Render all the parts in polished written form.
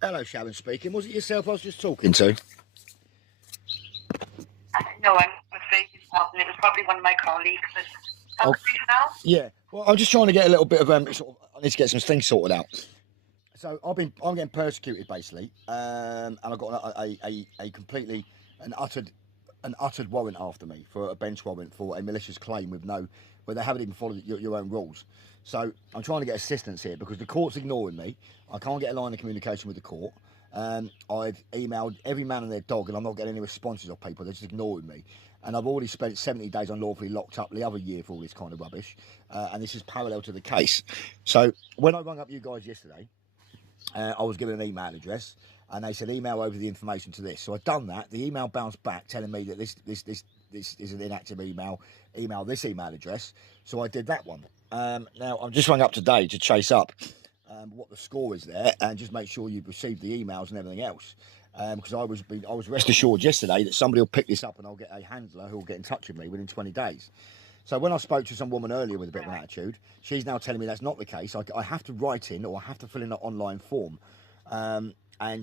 Hello, Sharon speaking. Was it yourself I was just talking to? No, I'm afraid it wasn't. It was probably one of my colleagues. But now? Yeah. Well, I'm just trying to get a little bit of sort of. I need to get some things sorted out. So I'm getting persecuted basically, and I've got a completely an uttered warrant after me for a bench warrant for a malicious claim where they haven't even followed your own rules. So I'm trying to get assistance here because the court's ignoring me. I can't get a line of communication with the court. I've emailed every man and their dog, and I'm not getting any responses off people. They're just ignoring me. And I've already spent 70 days unlawfully locked up the other year for all this kind of rubbish. And this is parallel to the case. So when I rung up you guys yesterday, I was given an email address, and they said email over the information to this. So I've done that. The email bounced back telling me that this is an inactive email. Email this email address. So I did that one. Now I'm just rung up today to chase up what the score is there and just make sure you've received the emails and everything else. Because I was rest assured yesterday that somebody will pick this up and I'll get a handler who will get in touch with me within 20 days. So when I spoke to some woman earlier with a bit of an attitude, she's now telling me that's not the case. I have to write in, or I have to fill in an online form, and then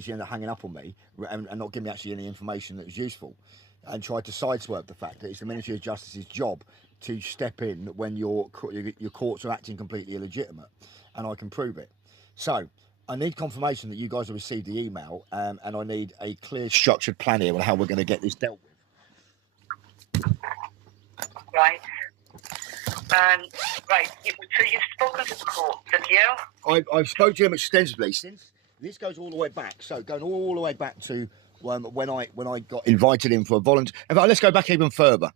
she ended up hanging up on me and not giving me actually any information that was useful, and tried to sideswipe the fact that it's the Ministry of Justice's job to step in when your courts are acting completely illegitimate, and I can prove it. So I need confirmation that you guys have received the email, and I need a clear, structured plan here on how we're going to get this dealt with. Right. Right. So you've spoken to the court, have you? I've spoken to him extensively since this goes all the way back. So going all the way back to when I got invited in for a volunteer. In fact, let's go back even further.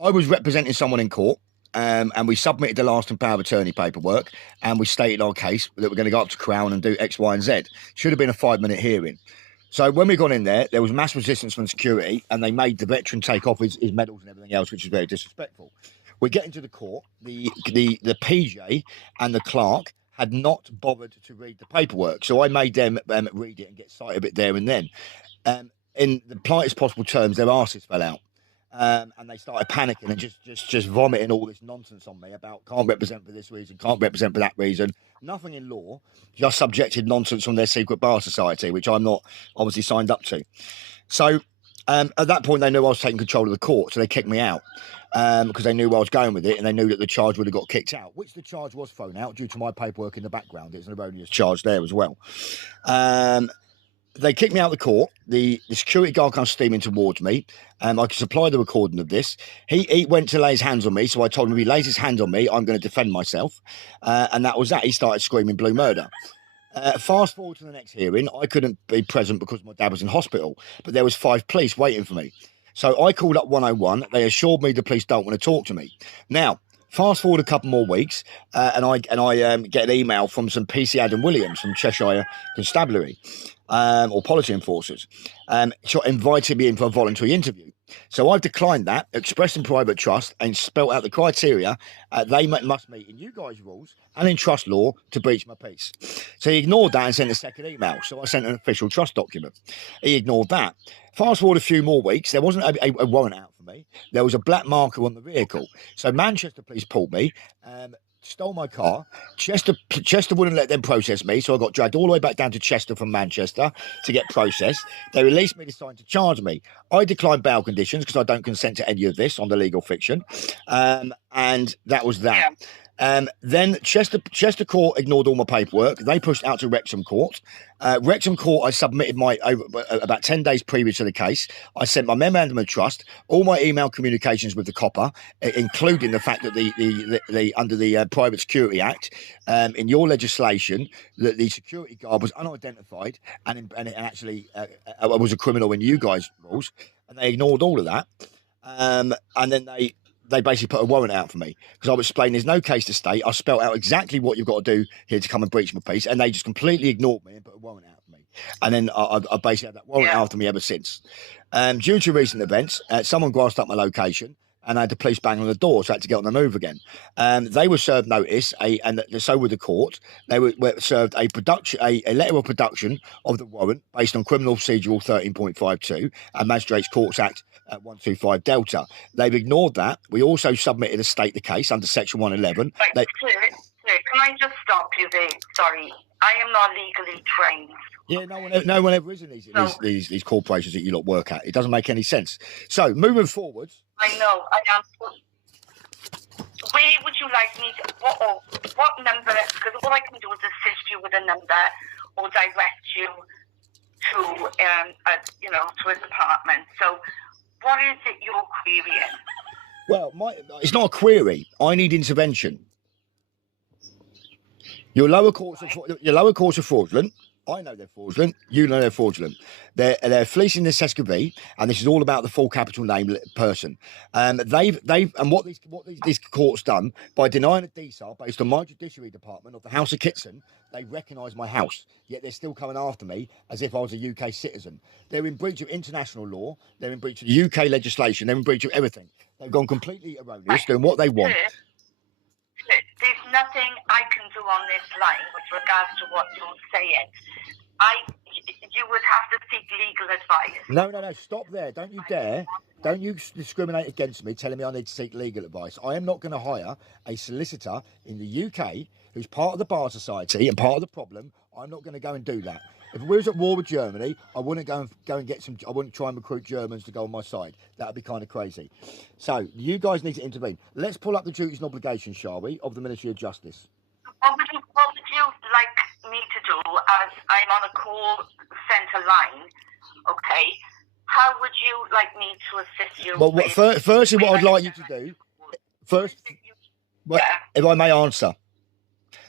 I was representing someone in court, and we submitted the last and power of attorney paperwork, and we stated our case that we're going to go up to Crown and do X, Y, and Z. Should have been a 5-minute hearing. So when we got in there was mass resistance from security, and they made the veteran take off his medals and everything else, which is very disrespectful. We get into the court, the PJ and the clerk had not bothered to read the paperwork, so I made them read it and get cited a bit there and then. In the politest possible terms, their arses fell out. And they started panicking and just vomiting all this nonsense on me about can't represent for this reason, can't represent for that reason. Nothing in law, just subjected nonsense from their secret bar society, which I'm not obviously signed up to. So at that point, they knew I was taking control of the court, so they kicked me out because they knew where I was going with it, and they knew that the charge would have got kicked out, which the charge was thrown out due to my paperwork in the background. It's an erroneous charge there as well. They kicked me out of the court. The security guard comes steaming towards me. I can supply the recording of this. He went to lay his hands on me, so I told him if he lays his hand on me, I'm going to defend myself. And that was that. He started screaming blue murder. Fast forward to the next hearing. I couldn't be present because my dad was in hospital, but there was 5 police waiting for me. So I called up 101. They assured me the police don't want to talk to me. Now, fast forward a couple more weeks, and I get an email from some PC Adam Williams from Cheshire Constabulary. Or policy enforcers, invited me in for a voluntary interview. So I've declined that, expressed in private trust, and spelt out the criteria they must meet in you guys' rules and in trust law to breach my peace. So he ignored that and sent a second email. So I sent an official trust document. He ignored that. Fast forward a few more weeks, there wasn't a warrant out for me. There was a black marker on the vehicle. So Manchester police pulled me, stole my car. Chester wouldn't let them process me, so I got dragged all the way back down to Chester from Manchester to get processed. They released me, decided to charge me. I declined bail conditions because I don't consent to any of this on the legal fiction, and that was that. Then Chester Court ignored all my paperwork. They pushed out to Wrexham Court. Wrexham Court, I submitted about 10 days previous to the case. I sent my memorandum of trust, all my email communications with the copper, including the fact that the under the Private Security Act, in your legislation, that the security guard was unidentified and actually was a criminal in you guys' rules, and they ignored all of that. And then they basically put a warrant out for me because I was explaining there's no case to state. I spelt out exactly what you've got to do here to come and breach my peace, and they just completely ignored me and put a warrant out for me. And then I basically had that warrant after me ever since. Due to recent events, someone grasped up my location, and I had the police bang on the door, so I had to get on the move again. They were served notice, and so were the court. They were served a letter of production of the warrant based on Criminal Procedural 13.52 and Magistrates Courts Act 125 Delta. They've ignored that. We also submitted a state the case under Section 111. Right, can I I just stop you there? Sorry, I am not legally trained. Yeah, no one ever is in these corporations that you lot work at. It doesn't make any sense. So moving forwards. I know, I am. Where would you like me to, what number, because all I can do is assist you with a number or direct you to, to a department. So what is it you're querying? Well, it's not a query. I need intervention. Your lower courts are fraudulent. I know they're fraudulent. You know they're fraudulent. They're fleecing the cestui, and this is all about the full capital name person. What these courts done by denying a DSAR based on my judiciary department of the House of Kitson, they recognise my house. Yet they're still coming after me as if I was a UK citizen. They're in breach of international law. They're in breach of the UK legislation. They're in breach of everything. They've gone completely erroneous, doing what they want. There's nothing I can do on this line with regards to what you're saying. You would have to seek legal advice. No, stop there. Don't you dare. Don't you discriminate against me telling me I need to seek legal advice. I am not going to hire a solicitor in the UK who's part of the Bar Society and part of the problem. I'm not going to go and do that. If we was at war with Germany, I wouldn't go and get some. I wouldn't try and recruit Germans to go on my side. That would be kind of crazy. So you guys need to intervene. Let's pull up the duties and obligations, shall we, of the Ministry of Justice. What would you like me to do as I'm on a call centre line? Okay. How would you like me to assist you? Well, firstly, what I'd like you to do, if I may answer.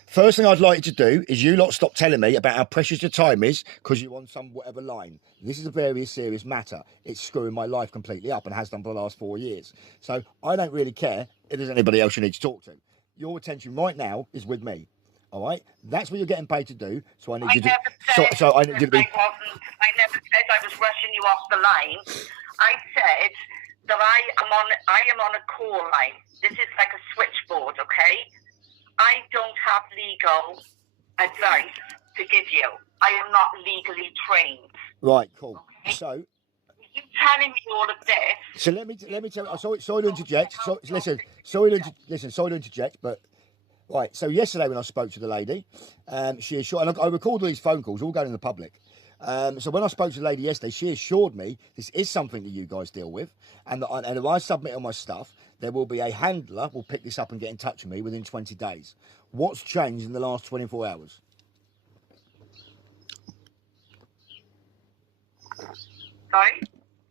First thing I'd like you to do is you lot stop telling me about how precious your time is because you're on some whatever line. This is a very serious matter. It's screwing my life completely up and has done for the last 4 years. So I don't really care if there's anybody else you need to talk to. Your attention right now is with me. All right? That's what you're getting paid to do. So I need you to... I need you to be... I never said I was rushing you off the line. I said that I am on a call line. This is like a switchboard, okay? I don't have legal advice to give you. I am not legally trained. Right, cool. Okay? So you telling me all of this? So let me tell you. Sorry to interject. Sorry to interject. But right. So yesterday when I spoke to the lady, she assured, and I record all these phone calls, all going in the public. So when I spoke to the lady yesterday, she assured me this is something that you guys deal with, and if I submit all my stuff, there will be a handler will pick this up and get in touch with me within 20 days. What's changed in the last 24 hours? Sorry?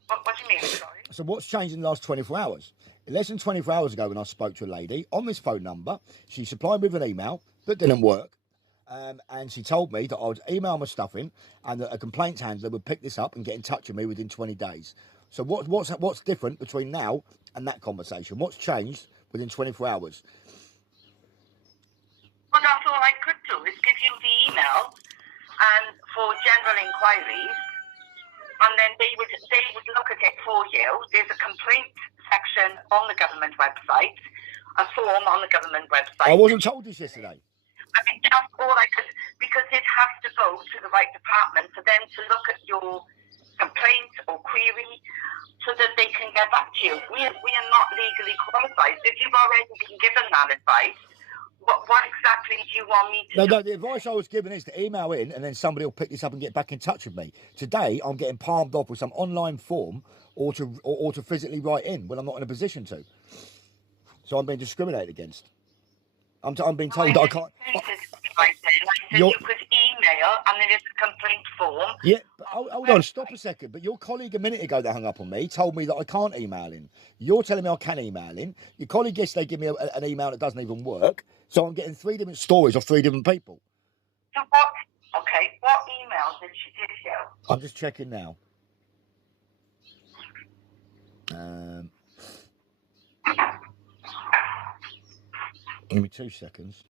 What do you mean, sorry? So what's changed in the last 24 hours? Less than 24 hours ago when I spoke to a lady on this phone number, she supplied me with an email that didn't work. And she told me that I would email my stuff in and that a complaints handler would pick this up and get in touch with me within 20 days. So what's different between now and that conversation? What's changed within 24 hours? Well, that's all I could do is give you the email and for general inquiries, and then they would look at it for you. There's a complaint section on the government website, a form on the government website. I wasn't told this yesterday. I mean, that's all I could, because it has to go to the right department for them to look at your complaint or query so that they can get back to you. We are not legally qualified. If you've already been given that advice, what exactly do you want me to do? No, the advice I was given is to email in and then somebody will pick this up and get back in touch with me. Today, I'm getting palmed off with some online form or to physically write in when I'm not in a position to. So I'm being discriminated against. I'm being told that I can't. I said you could email and then it's a complaint form. Yeah, but hold on, stop a second. But your colleague a minute ago that hung up on me told me that I can't email in. You're telling me I can email in. Your colleague yesterday gave me an email that doesn't even work. So I'm getting 3 different stories of 3 different people. So what email did she give you? I'm just checking now. Give me 2 seconds.